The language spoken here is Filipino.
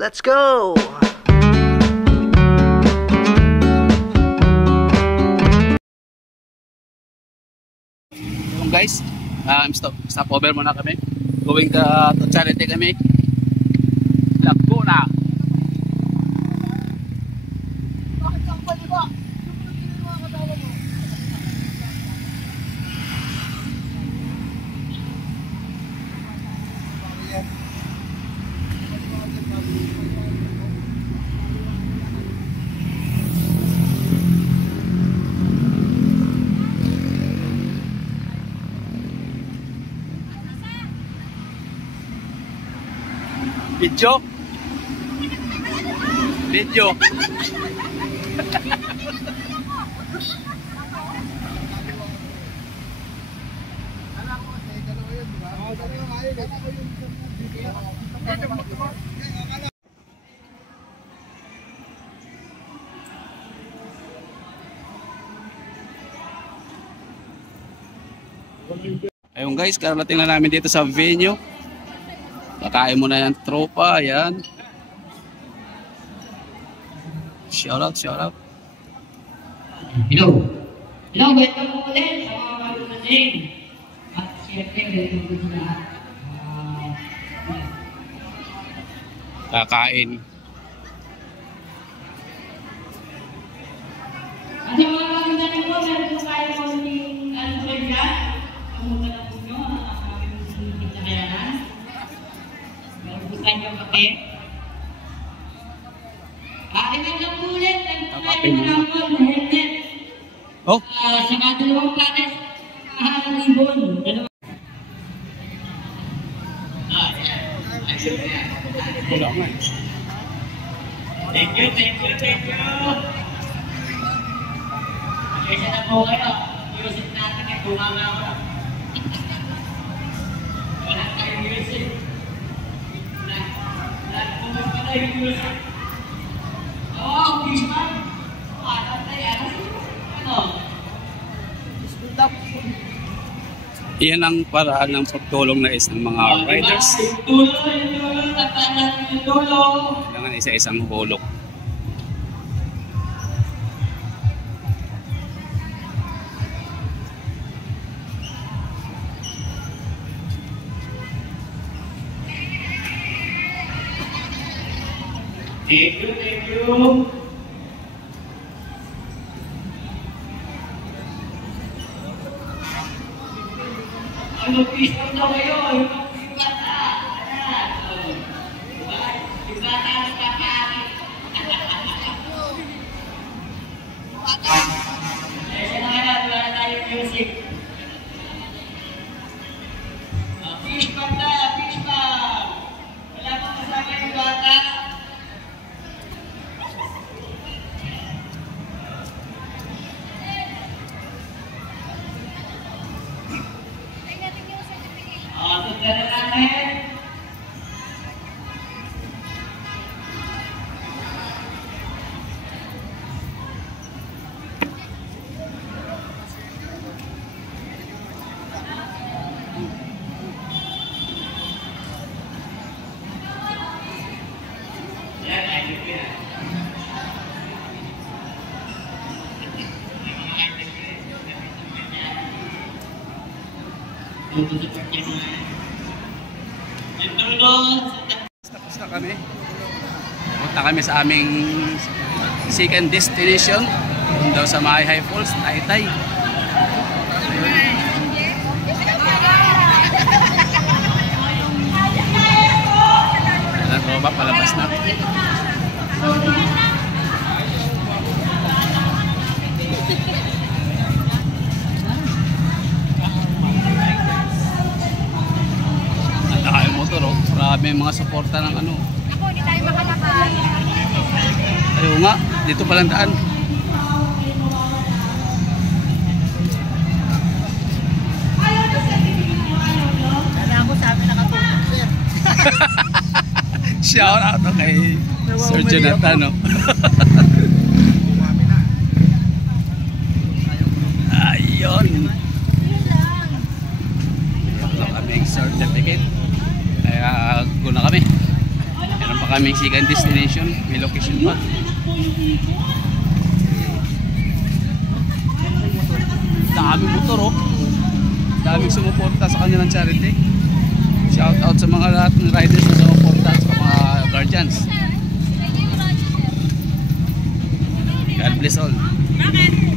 Let's go! Guys, stop over muna kami. Going to charity kami. Laguna. Bakit ang paliba? Video. Ayun guys, karating na namin dito sa venue. Kakain muna yung tropa, ayan. Shout out. Hello, welcome po ulit sa mga malunasin. At siyempre, welcome po sa lahat. Kakain. At sa mga malunasin po, meron po tayo po ni Alfred dyan. Kamusta na po nyo ang aming sinipit na kayanan. Meron po tayo kape. Ilan lang po ulit. Kapapin mo. Helmet. Oh, Saka dalawang plates. Kahalang libon. wala nga. Thank you. Kaya na po kayo. Music natin ay bumanga ako. Wala tayong music. Nagpumus pa tayong music. Bisman. Ano tayo? Ano? Iyan ang paraan ng pagtulong na isang mga riders. Kailangan isa-isang hulog. Thank you. Ano pisto na kayo? Yung bata. Ayan. Yung bata na kakain. Kaya na kaya, wala tayong music. Fish bag na, fish bag. Wala pang kasama yung bata. Saudara natin. Yan, ayun yan. Tapos na kami. Punta kami sa aming second destination. Doon daw sa Mahay Falls, Taytay. Ayan, tropa, palabas na. Motor, oh. Marami mga suporta ng ano. Ako, hindi tayo makalakad. Ayaw nga, dito palang daan. Kaya ako sabi nakatulog, sir. Shout out to kay Sir Jonathan, no? Ayun. Ito kaming certificate. Kaya guna kami. Meron pa kaming second destination. May location pa. Daming motor oh. Daming sumuporta sa kanilang charity. Shout out sa mga lahat ng riders na sumuporta at sa mga guardians. God bless all. Bakit?